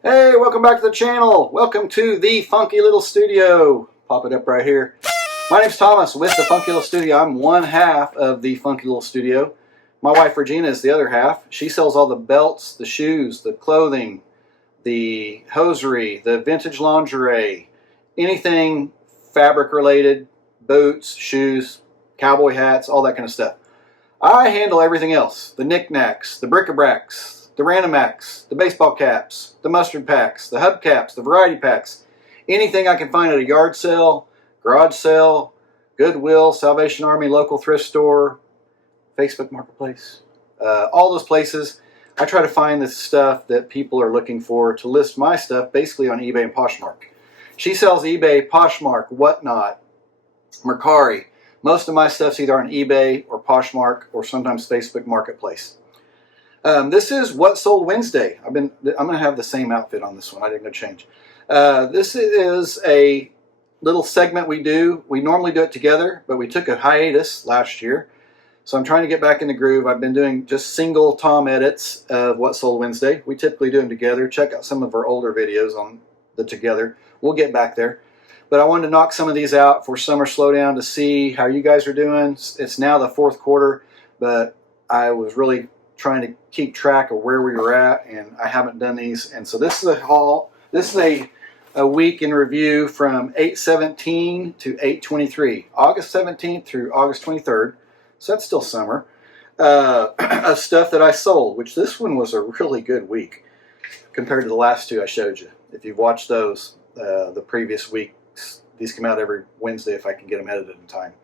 Hey, welcome back to the channel. Welcome to the Funky Little Studio. Pop it up right here. My name's Thomas with the Funky Little Studio. I'm one half of the Funky Little Studio. My wife Rajeana is the other half. She sells all the belts, the shoes, the clothing, the hosiery, the vintage lingerie, anything fabric related, boots, shoes, cowboy hats, all that kind of stuff. I handle everything else. The knickknacks, the bric-a-bracs, the randomax, the baseball caps, the mustard packs, the hubcaps, the variety packs, anything I can find at a yard sale, garage sale, Goodwill, Salvation Army, local thrift store, Facebook Marketplace, all those places. I try to find the stuff that people are looking for to list my stuff basically on eBay and Poshmark. She sells eBay, Poshmark, Whatnot, Mercari. Most of my stuff's either on eBay or Poshmark or sometimes Facebook Marketplace. This is What Sold Wednesday. I'm going to have the same outfit on this one. I didn't go change. This is a little segment we do. We normally do it together, but we took a hiatus last year. So I'm trying to get back in the groove. I've been doing just single Tom edits of What Sold Wednesday. We typically do them together. Check out some of our older videos on the together. We'll get back there. But I wanted to knock some of these out for summer slowdown to see how you guys are doing. It's now the fourth quarter, but I was really trying to keep track of where we were at, and I haven't done these. And so this is a haul. This is a week in review from 8/17 to 8/23, August 17th through August 23rd. So that's still summer. Of stuff that I sold, which this one was a really good week compared to the last two I showed you. If you've watched those, the previous weeks, these come out every Wednesday if I can get them edited in time.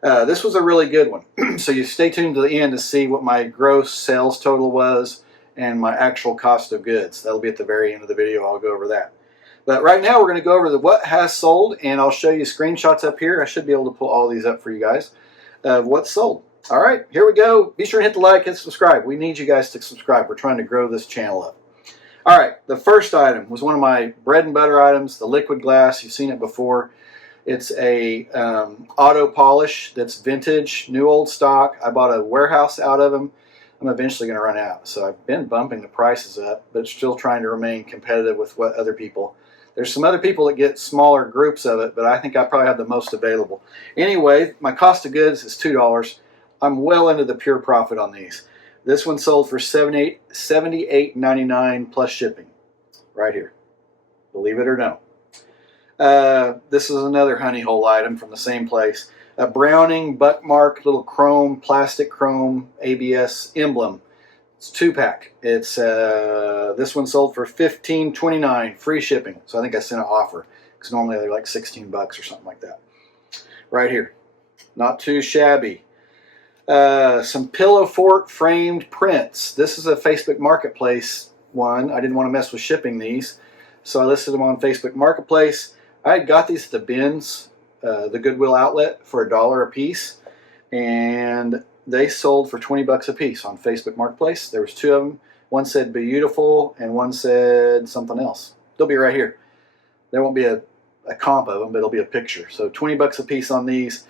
This was a really good one. So you stay tuned to the end to see what my gross sales total was and my actual cost of goods. That'll be at the very end of the video. I'll go over that. But right now we're going to go over the what has sold, and I'll show you screenshots up here. I should be able to pull all these up for you guys of what's sold. All right, here we go. Be sure to hit the like and subscribe. We need you guys to subscribe. We're trying to grow this channel up. All right, the first item was one of my bread and butter items, the liquid glass. You've seen it before. It's a auto polish that's vintage, new old stock. I bought a warehouse out of them. I'm eventually going to run out. So I've been bumping the prices up, but still trying to remain competitive with what other people. There's some other people that get smaller groups of it, but I think I probably have the most available. Anyway, my cost of goods is $2. I'm well into the pure profit on these. This one sold for $78.99 plus shipping. Right here. Believe it or no. This is another honey hole item from the same place. A Browning Buckmark little chrome, plastic chrome ABS emblem. It's 2-pack. It's this one sold for $15.29 free shipping. So I think I sent an offer because normally they're like $16 or something like that. Right here. Not too shabby. Some Pillow Fort framed prints. This is a Facebook Marketplace one. I didn't want to mess with shipping these, so I listed them on Facebook Marketplace. I had got these at the bins, the Goodwill outlet, for $1 a piece, and they sold for $20 a piece on Facebook Marketplace. There was two of them. One said beautiful and one said something else. They'll be right here. There won't be a comp of them, but it'll be a picture. So $20 a piece on these.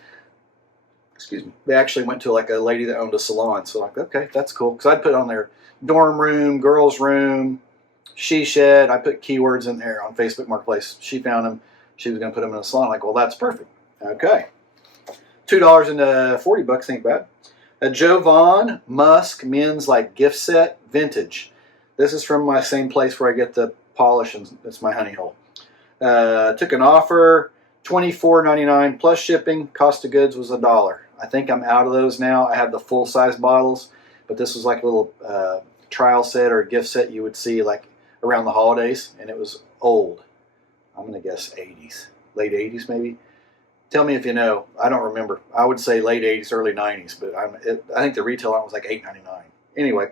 Excuse me. They actually went to like a lady that owned a salon. So like, okay, that's cool. Because I'd put on their dorm room, girls room, she shed. I put keywords in there on Facebook Marketplace. She found them. She was going to put them in a salon. Like, well, that's perfect. Okay. $2 and $40 ain't bad. A Jovan Musk men's like gift set, vintage. This is from my same place where I get the polish, and it's my honey hole. Took an offer, $24.99 plus shipping. Cost of goods was $1. I think I'm out of those now. I have the full size bottles, but this was like a little trial set or a gift set you would see like around the holidays, and it was old. I'm going to guess 80s, late 80s maybe. Tell me if you know. I don't remember. I would say late 80s, early 90s, but I think the retail on it was like $8.99. Anyway,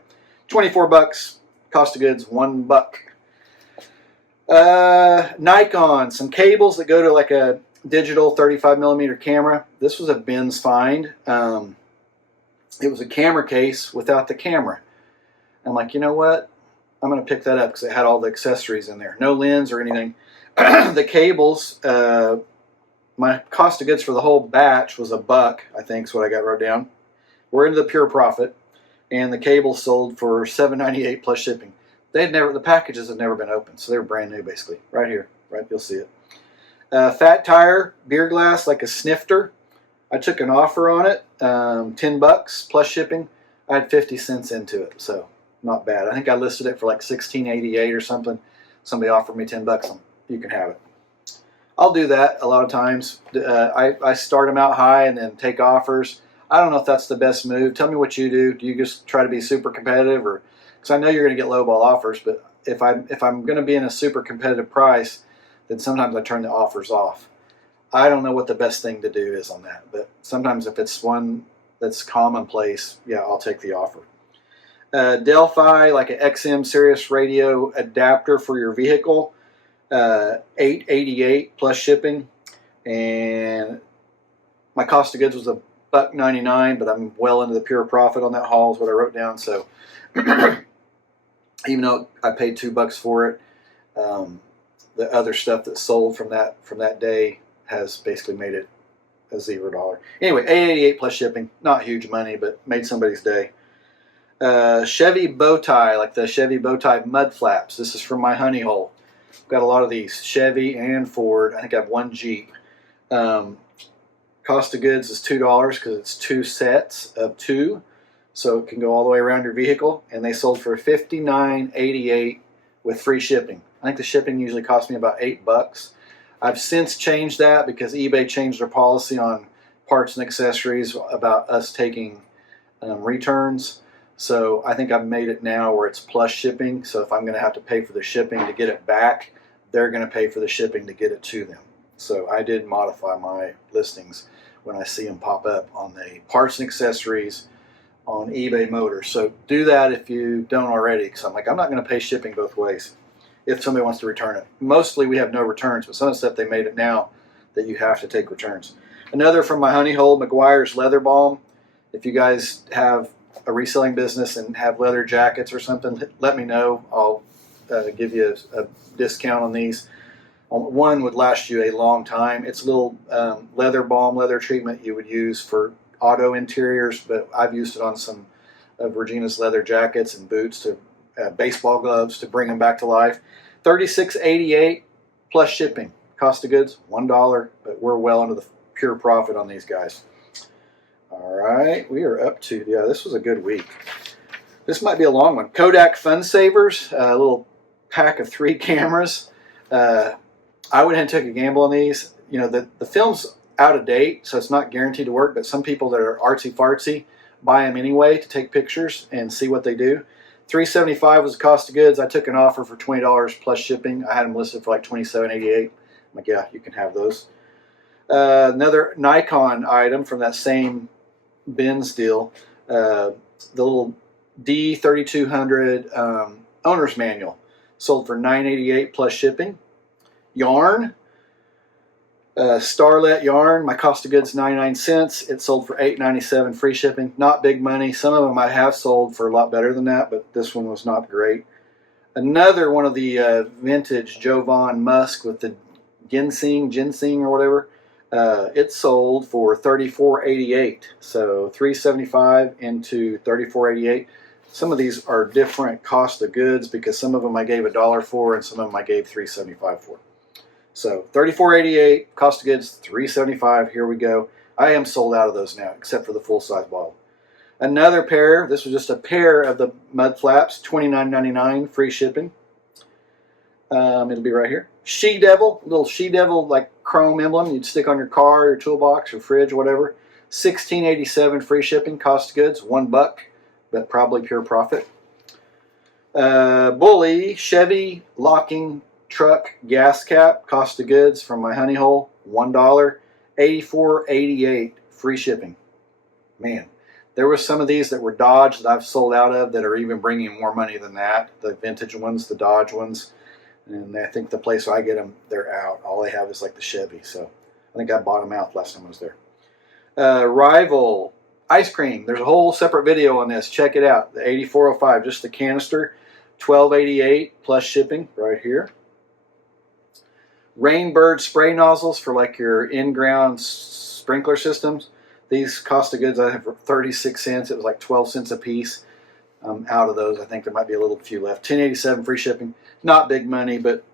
$24. Cost of goods $1. Nikon, some cables that go to like a digital 35mm camera. This was a bins find. It was a camera case without the camera. I'm like, you know what? I'm going to pick that up because it had all the accessories in there. No lens or anything. The cables, my cost of goods for the whole batch was $1, I think is what I got wrote down. We're into the pure profit. And the cable sold for $7.98 plus shipping. The packages had never been opened, so they were brand new basically. Right here, right, you'll see it. Fat tire, beer glass, like a snifter. I took an offer on it, $10 plus shipping. I had 50 cents into it, so not bad. I think I listed it for like $16.88 or something. Somebody offered me $10. You can have it. I'll do that a lot of times. I start them out high and then take offers. I don't know if that's the best move. Tell me what you do. Do you just try to be super competitive, or because I know you're going to get lowball offers, but if I'm going to be in a super competitive price, then sometimes I turn the offers off. I don't know what the best thing to do is on that, but sometimes if it's one that's commonplace, yeah, I'll take the offer. Delphi, like an XM Sirius radio adapter for your vehicle, $8.88 plus shipping, and my cost of goods was $1.99, but I'm well into the pure profit on that haul is what I wrote down. So even though I paid $2 for it, the other stuff that sold from that day has basically made it a $0. Anyway, $8.88 plus shipping, not huge money, but made somebody's day. Chevy bow tie, like the Chevy bow tie mud flaps. This is from my honey hole. I've got a lot of these, Chevy and Ford. I think I have one Jeep. Cost of goods is $2 because it's 2 sets of 2, so it can go all the way around your vehicle. And they sold for $59.88 with free shipping. I think the shipping usually costs me about $8. I've since changed that because eBay changed their policy on parts and accessories about us taking returns. So I think I've made it now where it's plus shipping. So if I'm going to have to pay for the shipping to get it back, they're going to pay for the shipping to get it to them. So I did modify my listings when I see them pop up on the parts and accessories on eBay Motors. So do that if you don't already, because I'm not going to pay shipping both ways if somebody wants to return it. Mostly we have no returns, but some of the stuff they made it now that you have to take returns. Another from my honey hole, McGuire's Leather Balm. If you guys have a reselling business and have leather jackets or something, let me know. I'll give you a discount on these. One would last you a long time. It's a little leather balm, leather treatment you would use for auto interiors, but I've used it on some of Regina's leather jackets and boots, to baseball gloves, to bring them back to life. $36.88 plus shipping. Cost of goods, $1, but we're well into the pure profit on these guys. All right, we are up to, this was a good week. This might be a long one. Kodak Fun Savers, a little pack of 3 cameras. I went ahead and took a gamble on these. You know, the film's out of date, so it's not guaranteed to work, but some people that are artsy-fartsy buy them anyway to take pictures and see what they do. $3.75 was the cost of goods. I took an offer for $20 plus shipping. I had them listed for like $27.88. I'm like, yeah, you can have those. Another Nikon item from that same bins deal, the little D3200 owner's manual, sold for $9.88 plus shipping. Yarn, Starlet yarn, my cost of goods 99 cents. It sold for $8.97 free shipping. Not big money. Some of them I have sold for a lot better than that, but this one was not great. Another one of the vintage Jovan Musk with the ginseng or whatever. It sold for $34.88. So $3.75 into $34.88. Some of these are different cost of goods because some of them I gave $1 for and some of them I gave $3.75 for. So $34.88, cost of goods $3.75. Here we go. I am sold out of those now, except for the full-size bottle. Another pair. This was just a pair of the mud flaps, $29.99, free shipping. It'll be right here. She-Devil, little She-Devil like chrome emblem you'd stick on your car, your toolbox, or fridge, whatever. $16.87 free shipping, cost of goods $1, but probably pure profit. Bully Chevy locking truck gas cap, cost of goods from my honey hole, $1, $84.88 free shipping. Man, there were some of these that were Dodge that I've sold out of that are even bringing more money than that. The vintage ones, the Dodge ones, and I think the place where I get them, they're out. All they have is like the Chevy, so I think I bought them out last time I was there. Rival ice cream. There's a whole separate video on this. Check it out. The 8405, just the canister, $12.88 plus shipping right here. Rainbird spray nozzles for like your in-ground sprinkler systems. These cost of goods I have for 36 cents. It was like 12 cents a piece. I'm out of those. I think there might be a little few left. $10.87 free shipping. Not big money, but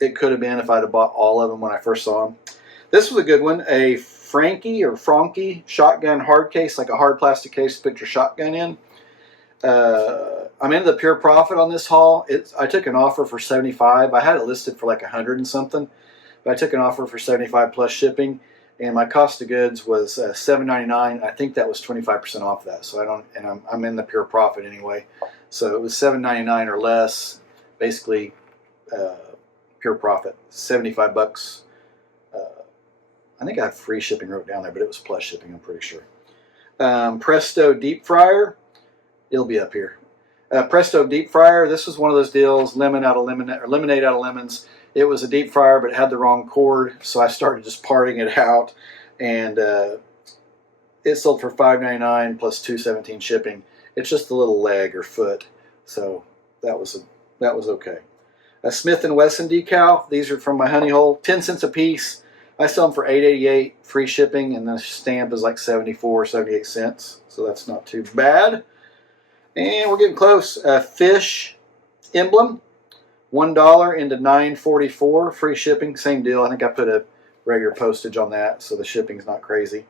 it could have been if I'd have bought all of them when I first saw them. This was a good one. A Frankie shotgun hard case, like a hard plastic case to put your shotgun in. I'm into the pure profit on this haul. I took an offer for $75. I had it listed for like $100 and something, but I took an offer for $75 plus shipping, and my cost of goods was $7.99. I think that was 25% off that. So I'm in the pure profit anyway. So it was $7.99 or less, basically pure profit. $75. I think I have free shipping wrote down there, but it was plus shipping, I'm pretty sure. Presto deep fryer. It'll be up here. Presto deep fryer. This was one of those deals, lemonade out of lemons. It was a deep fryer, but it had the wrong cord, so I started just parting it out, and it sold for $5.99 plus $2.17 shipping. It's just a little leg or foot, so that was okay. A Smith & Wesson decal. These are from my honey hole, 10 cents a piece. I sell them for $8.88 free shipping, and the stamp is like 78 cents, so that's not too bad. And we're getting close. Fish emblem, $1 into $9.44 free shipping. Same deal. I think I put a regular postage on that, so the shipping's not crazy.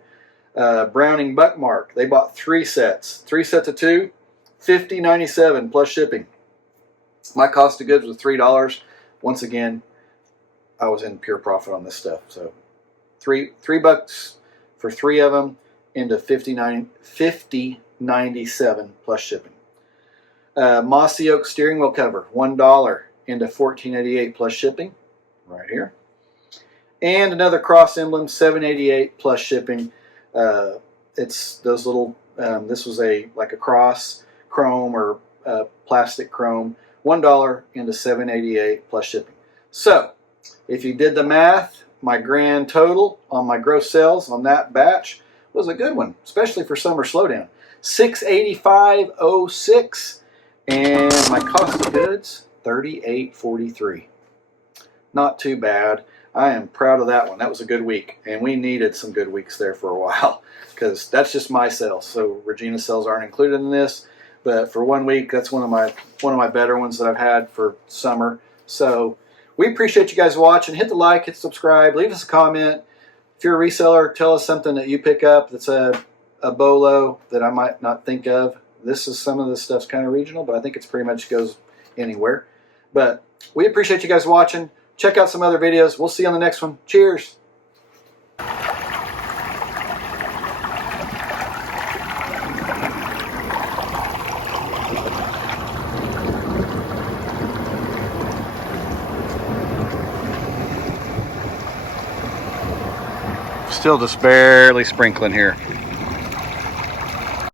Browning Buckmark. They bought 3 sets. 3 sets of 2, $50.97 plus shipping. My cost of goods was $3. Once again, I was in pure profit on this stuff. So $3 for 3 of them into $50.97 plus shipping. Mossy Oak steering wheel cover, $1 into $14.88 plus shipping, right here. And another cross emblem, $7.88 plus shipping. It's those little. This was like a cross chrome or plastic chrome, $1 into $7.88 plus shipping. So, if you did the math, my grand total on my gross sales on that batch was a good one, especially for summer slowdown. $685.06, and my cost of goods, $38.43. Not too bad. I am proud of that one. That was a good week, and we needed some good weeks there for a while, because that's just my sales. So Rajeana's sales aren't included in this, but for 1 week, that's one of my better ones that I've had for summer. So we appreciate you guys watching. Hit the like, hit subscribe, leave us a comment. If you're a reseller, tell us something that you pick up that's a bolo that I might not think of. Some of this stuff's kind of regional, but I think it's pretty much goes anywhere. But we appreciate you guys watching. Check out some other videos. We'll see you on the next one. Cheers. Still just barely sprinkling here.